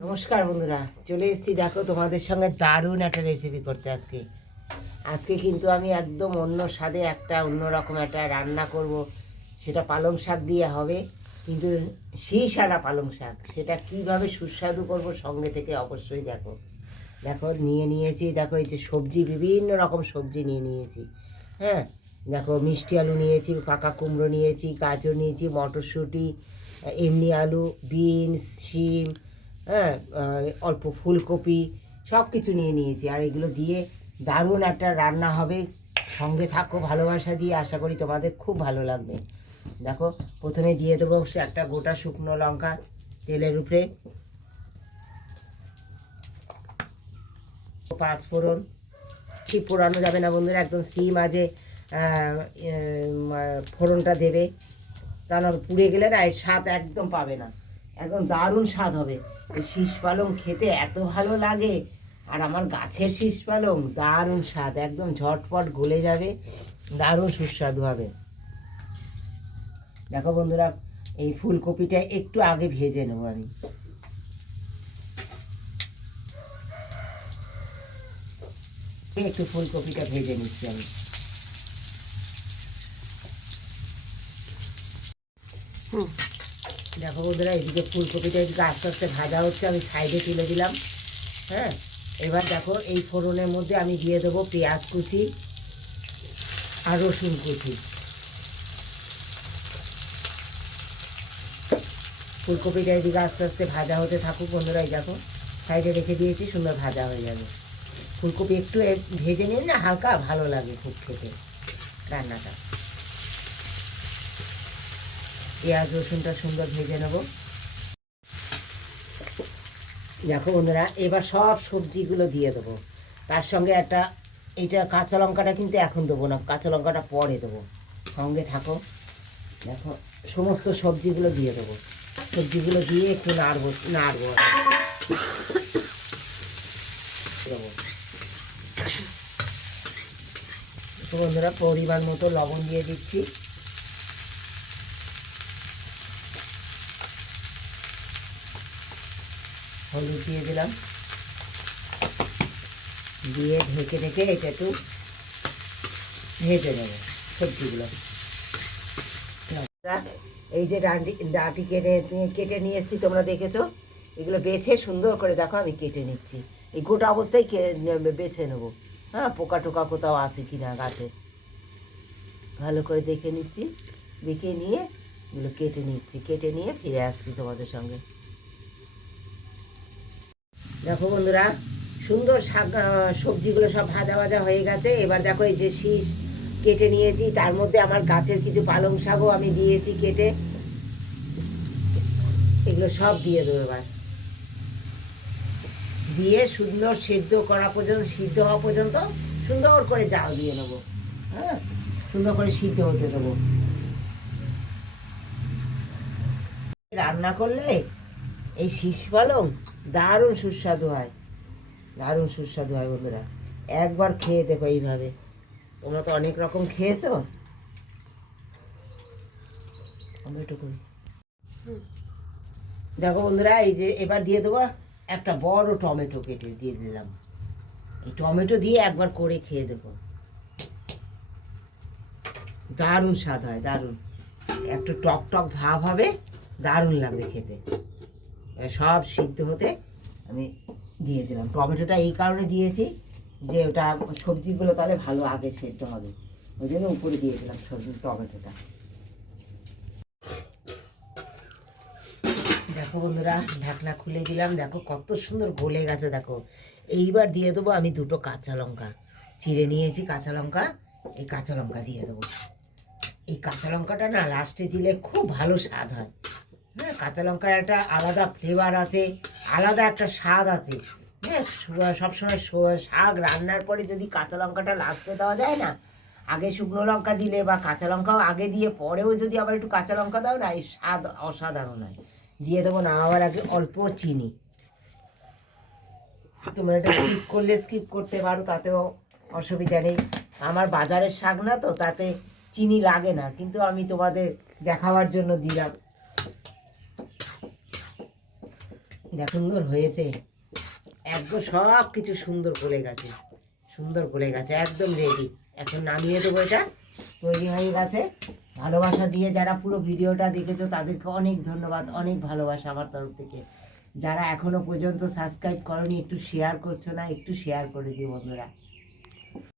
নমস্কার বন্ধুরা, চলে এসেছি দেখো তোমাদের সঙ্গে দারুণ একটা রেসিপি করতে। আজকে কিন্তু আমি একদম অন্য স্বাদে একটা অন্যরকম একটা রান্না করব। সেটা পালং শাক দিয়ে হবে, কিন্তু সেই সারা পালং শাক, সেটা কিভাবে সুস্বাদু করব সঙ্গে থেকে অবশ্যই দেখো। দেখো নিয়েছি, দেখো এই যে সবজি, বিভিন্ন রকম সবজি নিয়েছি। হ্যাঁ, দেখো মিষ্টি আলু নিয়েছি, পাকা কুমড়ো নিয়েছি, গাজর নিয়েছি, মটরশুঁটি, এমনি আলু, বিনস, শিম, হ্যাঁ, অল্প ফুলকপি, সব কিছু নিয়েছি। আর এগুলো দিয়ে দারুণ একটা রান্না হবে। সঙ্গে থাকো ভালোবাসা দিয়ে, আশা করি তোমাদের খুব ভালো লাগবে। দেখো প্রথমে দিয়ে দেবো একটা গোটা শুকনো লঙ্কা তেলের উপরে, পাঁচফোড়ন। ঠিক পোড়ানো যাবে না বন্ধুরা, একদম সিম আজে ফোড়নটা দেবে, তা না পুড়ে গেলে না এর স্বাদ একদম পাবে না। একদম দারুণ স্বাদ হবে। এই শীষ পালং খেতে এত ভালো লাগে, আর আমার গাছের শীষ পালং, দারুণ স্বাদ, একদম ঝটপট গলে যাবে, দারুণ সুস্বাদু হবে। দেখো বন্ধুরা, এই ফুলকপিটা একটু আগে ভেজে নেবো আমি। একটু ফুলকপিটা ভেজে নিচ্ছি আমি। দেখো বন্ধুরা, এদিকে ফুলকপিটা এদিকে আস্তে আস্তে ভাজা হচ্ছে, আমি সাইডে তুলে দিলাম। হ্যাঁ, এবার দেখো এই ফোড়নের মধ্যে আমি দিয়ে দেবো পেঁয়াজ কুচি আর রসুন কুচি। ফুলকপিটা এদিকে আস্তে আস্তে ভাজা হতে থাকুক বন্ধুরা। এই দেখো সাইডে রেখে দিয়েছি, সুন্দর ভাজা হয়ে যাবে। ফুলকপি একটু ভেজে নিন না, হালকা ভালো লাগে খুব খেতে রান্নাটা। পেঁয়াজ রসুনটা সুন্দর ভেজে নেব। দেখো বন্ধুরা, এবার সব সবজিগুলো দিয়ে দেবো। তার সঙ্গে এইটা কাঁচা লঙ্কাটা কিন্তু এখন দেবো না, কাঁচা লঙ্কাটা পরে দেবো। সঙ্গে থাকো। দেখো সমস্ত সবজিগুলো দিয়ে দেবো। সবজিগুলো দিয়ে একটু নাড়বো দেবো। তো বন্ধুরা, পরিমাণ মতো লবণ দিয়ে দিচ্ছি। হলুদ দিয়ে দিলাম, দিয়ে ঢেকে এটা একটু ভেজে নেব সবজিগুলো। এই যে ডাঁটি কেটে নিয়ে এসেছি, তোমরা দেখেছো। এগুলো বেছে সুন্দর করে দেখো আমি কেটে নিচ্ছি। এই গোটা অবস্থায় বেছে নেবো। হ্যাঁ, পোকা টোকা কোথাও আছে কিনা গাছে ভালো করে দেখে নিচ্ছি। দেখে নিয়ে এগুলো কেটে নিয়ে ফিরে আসছি তোমাদের সঙ্গে। দেখো বন্ধুরা, সুন্দর শাক সবজিগুলো সব ভাজা হয়ে গেছে। এবার দেখো এই যে শীষ কেটে নিয়েছি, তার মধ্যে আমার গাছের কিছু পালং শাকও আমি দিয়েছি কেটে। এগুলো সব দিয়ে দেবো। এবার দিয়ে সুন্দর সিদ্ধ হওয়া পর্যন্ত সুন্দর করে জাল দিয়ে নেবো। হ্যাঁ, সুন্দর করে সিদ্ধ হতে দেবো। রান্না করলে এই শীষ পালং দারুণ সুস্বাদু হয়, বন্ধুরা। একবার খেয়ে দেখো এইভাবে। তোমরা তো অনেক রকম খেয়েছো। দেখো বন্ধুরা, এই যে এবার দিয়ে দেবো একটা বড় টমেটো কেটে দিয়ে দিলাম। এই টমেটো দিয়ে একবার করে খেয়ে দেখো, দারুণ স্বাদ হয়, দারুণ। একটু টক টক ভাব হবে, দারুণ লাগবে খেতে। সব সিদ্ধ হতে আমি দিয়ে দিলাম। টমেটোটা এই কারণে দিয়েছি যে ওটা সবজিগুলো তাহলে ভালো আগে সেদ্ধ হবে, ওই জন্য উপরে দিয়ে দিলাম টমেটোটা। দেখো বন্ধুরা, ঢাকনা খুলে দিলাম। দেখো কত সুন্দর গলে গেছে। দেখো এইবার দিয়ে দেবো আমি দুটো কাঁচা লঙ্কা চিড়ে নিয়েছি। কাঁচা লঙ্কা, এই কাঁচা লঙ্কা দিয়ে দেবো। এই কাঁচা লঙ্কাটা না লাস্টে দিলে খুব ভালো স্বাদ হয়। হ্যাঁ, কাঁচা লঙ্কার একটা আলাদা ফ্লেভার আছে, আলাদা একটা স্বাদ আছে। হ্যাঁ, সবসময় শাক রান্নার পরে যদি কাঁচা লঙ্কাটা লাস্টে দেওয়া যায় না, আগে শুকনো লঙ্কা দিলে বা কাঁচা লঙ্কাও আগে দিয়ে পরেও যদি আবার একটু কাঁচা লঙ্কা দাও না, এই স্বাদ অসাধারণ হয়। দিয়ে দেবো নামাবার আগে অল্প চিনি। তোমরা এটা স্কিপ করতে পারো, তাতেও অসুবিধা নেই। আমার বাজারের শাক না তো, তাতে চিনি লাগে না, কিন্তু আমি তোমাদের দেখাবার জন্য দিলাম। দেখো সুন্দর হয়েছে, একদম সব কিছু সুন্দর করে গেছে, সুন্দর করে গেছে, একদম রেডি। এখন নামিয়ে দেবো, এটা তৈরি হয়ে গেছে। ভালোবাসা দিয়ে যারা পুরো ভিডিওটা দেখেছো তাদেরকে অনেক ধন্যবাদ, অনেক ভালোবাসা আমার তরফ থেকে। যারা এখনো পর্যন্ত সাবস্ক্রাইব করনি, একটু শেয়ার করছো না, একটু শেয়ার করে দিও বন্ধুরা।